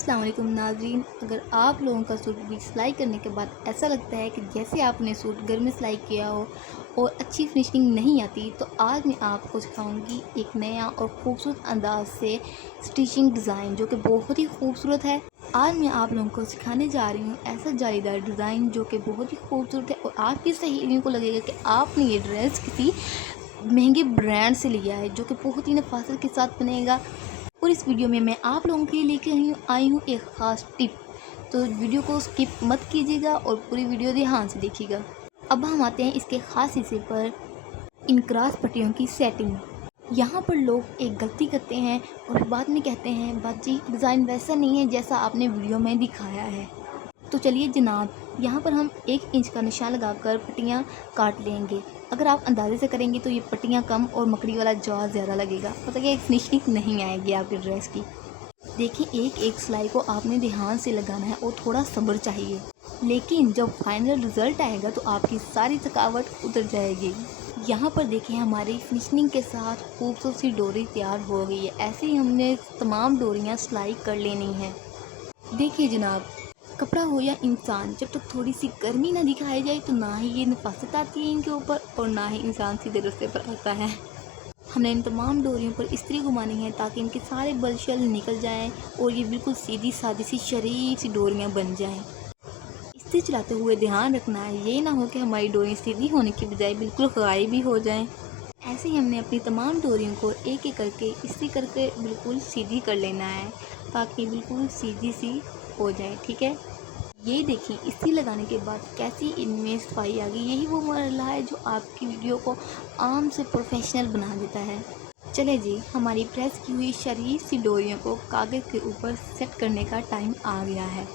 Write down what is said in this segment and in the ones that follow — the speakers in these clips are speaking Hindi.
अस्सलाम वालेकुम नाज़रीन। अगर आप लोगों का सूट भी सिलाई करने के बाद ऐसा लगता है कि जैसे आपने सूट घर में सिलाई किया हो और अच्छी फिनिशिंग नहीं आती, तो आज मैं आपको सिखाऊंगी एक नया और ख़ूबसूरत अंदाज से स्टिचिंग डिज़ाइन जो कि बहुत ही खूबसूरत है। आज मैं आप लोगों को सिखाने जा रही हूँ ऐसा जालीदार डिज़ाइन जो कि बहुत ही खूबसूरत है और आपकी सहेलियों को लगेगा कि आपने ये ड्रेस किसी महंगे ब्रांड से लिया है, जो कि बहुत ही नफासत के साथ बनेगा। और इस वीडियो में मैं आप लोगों के लिए लेके आई हूँ एक ख़ास टिप, तो वीडियो को स्किप मत कीजिएगा और पूरी वीडियो ध्यान से देखिएगा। अब हम आते हैं इसके ख़ास हिस्से पर, इन क्रॉस पट्टियों की सेटिंग। यहाँ पर लोग एक गलती करते हैं और बाद में कहते हैं बाजी डिज़ाइन वैसा नहीं है जैसा आपने वीडियो में दिखाया है। तो चलिए जनाब, यहाँ पर हम 1 इंच का निशान लगाकर पट्टियाँ काट लेंगे। अगर आप अंदाजे से करेंगे तो ये पट्टियाँ कम और मकड़ी वाला जॉब ज़्यादा लगेगा, मतलब कि एक फिनिशिंग नहीं आएगी आपकी ड्रेस की। देखिए, एक एक सिलाई को आपने ध्यान से लगाना है और थोड़ा सब्र चाहिए, लेकिन जब फाइनल रिज़ल्ट आएगा तो आपकी सारी थकावट उतर जाएगी। यहाँ पर देखिए, हमारी फिनिशिंग के साथ खूबसूरत सी डोरी तैयार हो गई है। ऐसे ही हमने तमाम डोरियाँ सिलाई कर लेनी है। देखिए जनाब, कपड़ा हो या इंसान, जब तक थोड़ी सी गर्मी ना दिखाई जाए तो ना ही ये नफासत आती है इनके ऊपर और ना ही इंसान सीधे रास्ते पर आता है। हमने इन तमाम डोरियों पर इस्त्री घुमानी है ताकि इनके सारे बल शल निकल जाएं और ये बिल्कुल सीधी सादी सी शरीफ सी डोरियां बन जाएं। इस्त्री चलाते हुए ध्यान रखना है, ये ना हो कि हमारी डोरियां सीधी होने की बजाय बिल्कुल गायब भी हो जाएं। ऐसे ही हमने अपनी तमाम डोरियों को एक एक करके इस्त्री करके बिल्कुल सीधी कर लेना है ताकि बिल्कुल सीधी सी हो जाए। ठीक है, ये देखिए इस्त्री लगाने के बाद कैसी इनमें सफाई आ गई। यही वो मरहला है जो आपकी वीडियो को आम से प्रोफेशनल बना देता है। चले जी, हमारी प्रेस की हुई शरीफ सी डोरियों को कागज़ के ऊपर सेट करने का टाइम आ गया है।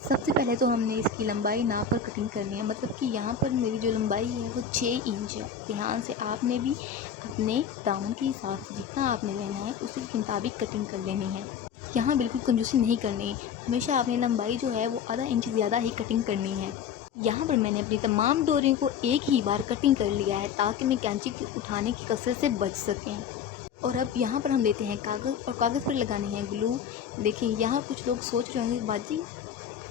सबसे पहले तो हमने इसकी लंबाई नाप कर कटिंग करनी है, मतलब कि यहाँ पर मेरी जो लंबाई है वो 6 इंच है। ध्यान से आपने भी अपने दामन के हिसाब से जितना आपने लेना है उसी के मुताबिक कटिंग कर लेनी है। यहाँ बिल्कुल कंजूसी नहीं करनी, हमेशा आपने लंबाई जो है वो आधा इंच ज़्यादा ही कटिंग करनी है। यहाँ पर मैंने अपनी तमाम डोरियों को एक ही बार कटिंग कर लिया है ताकि मैं कैंची की उठाने की कसरत से बच सकें। और अब यहाँ पर हम लेते हैं कागज़ और कागज़ पर लगानी है ग्लू। देखिए, यहाँ कुछ लोग सोच रहे होंगे बाजी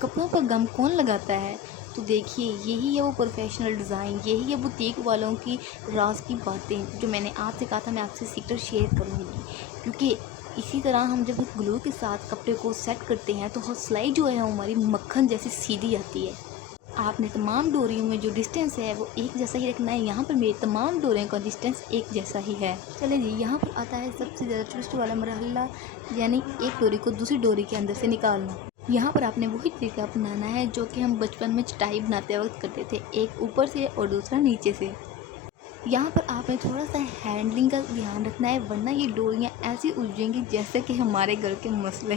कपड़ों पर गम कौन लगाता है, तो देखिए यही है वो प्रोफेशनल डिज़ाइन, यही है बुटीक वालों की राज की बातें जो मैंने आपसे कहा था मैं आपसे सीक्रेट शेयर करूँगी। क्योंकि इसी तरह हम जब ग्लू के साथ कपड़े को सेट करते हैं तो सिलाई जो है हमारी मक्खन जैसी सीधी आती है। आपने तमाम डोरियों में जो डिस्टेंस है वो एक जैसा ही रखना है। यहाँ पर मेरी तमाम डोरियों का डिस्टेंस एक जैसा ही है। चले जी, यहाँ पर आता है सबसे ज़्यादा ट्विस्ट वाला मरहला, यानी एक डोरी को दूसरी डोरी के अंदर से निकालना। यहाँ पर आपने वही तरीका अपनाना है जो कि हम बचपन में चटाई बनाते वक्त करते थे, एक ऊपर से और दूसरा नीचे से। यहाँ पर आपने थोड़ा सा हैंडलिंग का ध्यान रखना है, वरना ये डोरियाँ ऐसी उलझेंगी जैसे कि हमारे घर के मसले।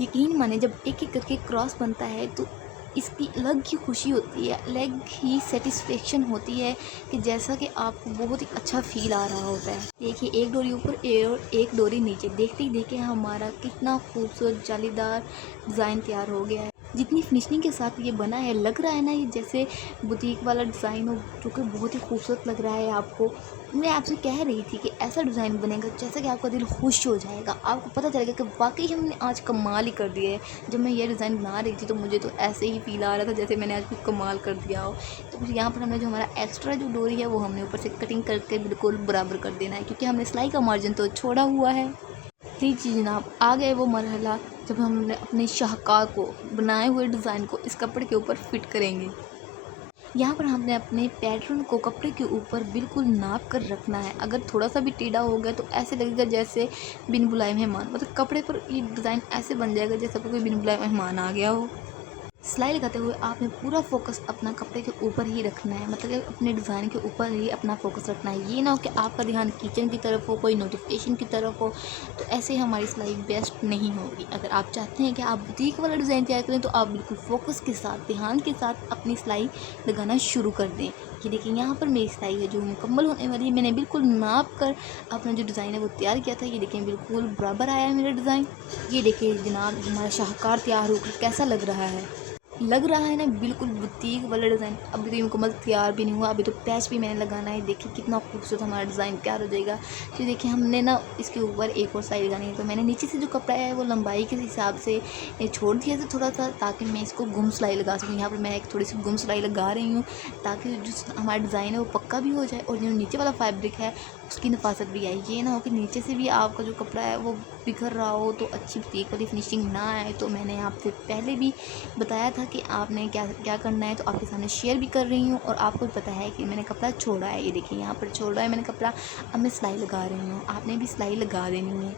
यकीन माने, जब एक एक करके क्रॉस बनता है तो इसकी अलग ही खुशी होती है, अलग ही सेटिस्फेक्शन होती है कि जैसा कि आपको बहुत ही अच्छा फील आ रहा होता है। देखिए, एक डोरी ऊपर और एक डोरी नीचे, देखते ही देखिए हमारा कितना खूबसूरत जालीदार डिज़ाइन तैयार हो गया है। जितनी फिनिशिंग के साथ ये बना है, लग रहा है ना ये जैसे बुटीक वाला डिज़ाइन हो, जो कि बहुत ही खूबसूरत लग रहा है आपको। मैं आपसे कह रही थी कि ऐसा डिज़ाइन बनेगा जैसा कि आपका दिल खुश हो जाएगा, आपको पता चलेगा कि वाकई हमने आज कमाल ही कर दिया है। जब मैं ये डिज़ाइन बना रही थी तो मुझे तो ऐसे ही फील आ रहा था जैसे मैंने आज कुछ कमाल कर दिया हो। तो फिर यहाँ पर हमने जो हमारा एक्स्ट्रा जो डोरी है वो हमने ऊपर से कटिंग करके बिल्कुल बराबर कर देना है, क्योंकि हमने सिलाई का मार्जिन तो छोड़ा हुआ है। लीजिए जनाब, आ गए वो मरहला जब हमने अपने शाहकार को बनाए हुए डिज़ाइन को इस कपड़े के ऊपर फिट करेंगे। यहाँ पर हमने अपने पैटर्न को कपड़े के ऊपर बिल्कुल नाप कर रखना है। अगर थोड़ा सा भी टेढ़ा हो गया तो ऐसे लगेगा जैसे बिन बुलाए मेहमान, मतलब कपड़े पर ये डिज़ाइन ऐसे बन जाएगा जैसे कोई बिन बुलाए मेहमान आ गया हो। सिलाई लगाते हुए आपने पूरा फोकस अपना कपड़े के ऊपर ही रखना है, मतलब कि अपने डिज़ाइन के ऊपर ही अपना फोकस रखना है। ये ना हो कि आपका ध्यान किचन की तरफ हो, कोई नोटिफिकेशन की तरफ हो, तो ऐसे हमारी सिलाई बेस्ट नहीं होगी। अगर आप चाहते हैं कि आप बुटीक वाला डिज़ाइन तैयार करें तो आप बिल्कुल फोकस के साथ, ध्यान के साथ अपनी सिलाई लगाना शुरू कर दें। ये देखिए, यहाँ पर मेरी सिलाई है जो मुकम्मल होने वाली है। मैंने बिल्कुल नाप कर अपना जो डिज़ाइन है वो तैयार किया था। ये देखिए बिल्कुल बराबर आया है मेरा डिज़ाइन। ये देखिए जनाब, हमारा शाहकार तैयार होकर कैसा लग रहा है। लग रहा है ना बिल्कुल बुटीक वाला डिज़ाइन। अभी तो ये मुकम्मल तैयार भी नहीं हुआ, अभी तो पैच भी मैंने लगाना है। देखिए कितना खूबसूरत हमारा डिज़ाइन तैयार हो जाएगा। तो देखिए हमने ना इसके ऊपर एक और सिलाई लगानी है, तो मैंने नीचे से जो कपड़ा है वो लंबाई के हिसाब से छोड़ दिया था थोड़ा सा, ताकि मैं इसको गुम सिलाई लगा सकूँ। यहाँ पर मैं एक थोड़ी सी गुम सिलाई लगा रही हूँ, ताकि जो हमारा डिज़ाइन है वो पक्का भी हो जाए और जो नीचे वाला फैब्रिक है उसकी नफासत भी आए। ये ना हो कि नीचे से भी आपका जो कपड़ा है वो बिखर रहा हो तो अच्छी बुटीक वाली फिनिशिंग ना आए। तो मैंने आपसे पहले भी बताया था कि आपने क्या क्या करना है, तो आपके सामने शेयर भी कर रही हूँ। और आपको पता है कि मैंने कपड़ा छोड़ा है, ये देखिए यहाँ पर छोड़ा है मैंने कपड़ा। अब मैं सिलाई लगा रही हूँ, आपने भी सिलाई लगा देनी है।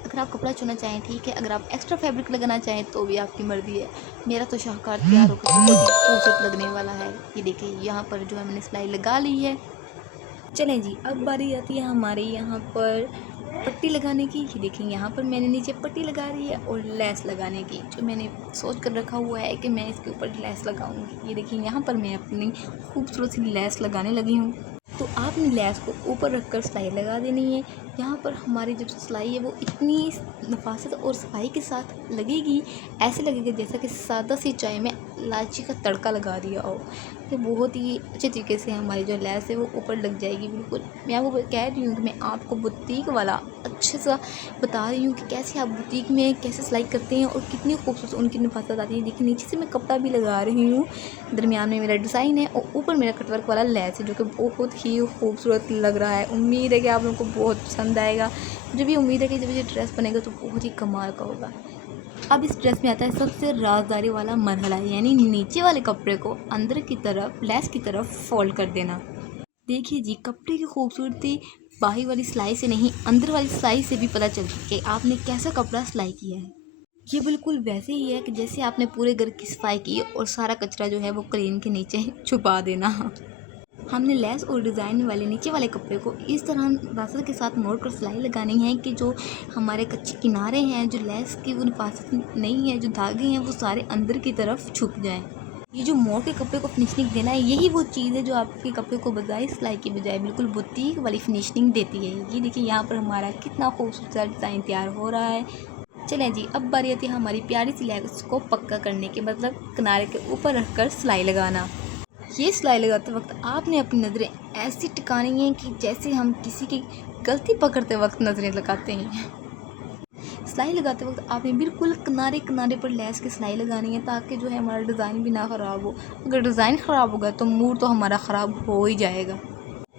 अगर आप कपड़ा छोड़ना चाहें ठीक है, अगर आप एक्स्ट्रा फैब्रिक लगाना चाहें तो भी आपकी मर्ज़ी है। मेरा तो शाहकार तैयार होकर बहुत ही खूबसूरत लगने वाला है। ये देखिए यहाँ पर जो है मैंने सिलाई लगा ली है। चलें जी, अब बारी आती है हमारे यहाँ पर पट्टी लगाने की। ये देखिए यहाँ पर मैंने नीचे पट्टी लगा रही है और लेस लगाने की, जो मैंने सोच कर रखा हुआ है कि मैं इसके ऊपर लेस लगाऊंगी। ये देखिए यहाँ पर मैं अपनी खूबसूरत सी लेस लगाने लगी हूँ। तो आपने लेस को ऊपर रखकर सिलाई लगा देनी है। यहाँ पर हमारी जो सिलाई है वो इतनी नफासत और सफाई के साथ लगेगी, ऐसे लगेगा जैसा कि सादा सी चाय में इलायची का तड़का लगा दिया हो। तो बहुत ही अच्छे तरीके से हमारी जो लेस है वो ऊपर लग जाएगी बिल्कुल। मैं आपको कह रही हूँ कि मैं आपको बुटीक वाला अच्छे सा बता रही हूँ कि कैसे आप बुटीक में कैसे सिलाई करते हैं और कितनी खूबसूरत उनकी नफासत आती है। देखिए नीचे से मैं कपड़ा भी लगा रही हूँ, दरमियान में मेरा डिज़ाइन है और ऊपर मेरा कटवर्क वाला लेस है, जो कि बहुत ही खूबसूरत लग रहा है। उम्मीद है कि आप लोगों को बहुत पसंद आएगा। मुझे भी उम्मीद है कि जब ये ड्रेस बनेगा तो बहुत ही कमाल का होगा। अब इस ड्रेस में आता है सबसे राजदारी वाला मरहला, यानी नीचे वाले कपड़े को अंदर की तरफ लेस की तरफ फोल्ड कर देना। देखिए जी, कपड़े की खूबसूरती बाहर वाली सिलाई से नहीं, अंदर वाली सिलाई से भी पता चलती है कि आपने कैसा कपड़ा सिलाई किया है। ये बिल्कुल वैसे ही है कि जैसे आपने पूरे घर की सफाई की और सारा कचरा जो है वो क्रेन के नीचे छुपा देना। हमने लेस और डिज़ाइन वाले नीचे वाले कपड़े को इस तरह बासर के साथ मोड़ कर सिलाई लगानी है कि जो हमारे कच्चे किनारे हैं, जो लेस की वो नफासत नहीं है, जो धागे हैं वो सारे अंदर की तरफ छुप जाएं। ये जो मोड़ के कपड़े को फिनिशिंग देना है, यही वो चीज़ है जो आपके कपड़े को बजाय सिलाई की बजाय बिल्कुल बुटीक वाली फिनिशिंग देती है। ये देखिए यहाँ पर हमारा कितना खूबसूरत डिज़ाइन तैयार हो रहा है। चलें जी, अब बारी आती है हमारी प्यारी सी लेस को पक्का करने के, मतलब किनारे के ऊपर रखकर सिलाई लगाना। ये सिलाई लगाते वक्त आपने अपनी नज़रें ऐसी टिकानी हैं कि जैसे हम किसी की गलती पकड़ते वक्त नज़रें लगाते हैं। सिलाई लगाते वक्त आपने बिल्कुल किनारे किनारे पर लेस की सिलाई लगानी है, ताकि जो है हमारा डिज़ाइन भी ना ख़राब हो। अगर डिज़ाइन ख़राब होगा तो मूड तो हमारा ख़राब हो ही जाएगा।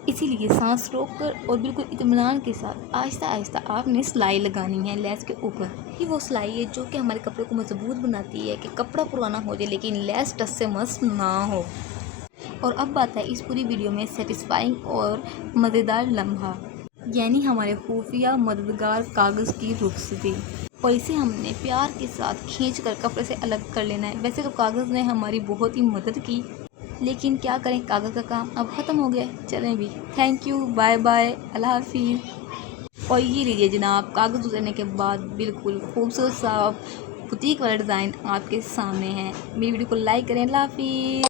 इसीलिए सांस रोक कर और बिल्कुल इत्मीनान के साथ आहिस्ता आहिस्ता आपने सिलाई लगानी है लेस के ऊपर। ही वो सिलाई है जो कि हमारे कपड़े को मजबूत बनाती है कि कपड़ा पुराना हो जाए लेकिन लेस टच से मस ना हो। और अब बात है इस पूरी वीडियो में सेटिस्फाइंग और मज़ेदार लम्हा, यानी हमारे खुफिया मददगार कागज़ की रुखसती। और इसे हमने प्यार के साथ खींच कर कपड़े से अलग कर लेना है। वैसे तो कागज़ ने हमारी बहुत ही मदद की, लेकिन क्या करें, कागज़ का काम अब ख़त्म हो गया। चलें भी, थैंक यू, बाय बाय, अल्लाह हाफिज़। और ये लीजिए जनाब, कागज़ उतरने के बाद बिल्कुल खूबसूरत सा बुटीक वाला डिज़ाइन आपके सामने है। मेरी वीडियो को लाइक करें। अल्लाह हाफिज़।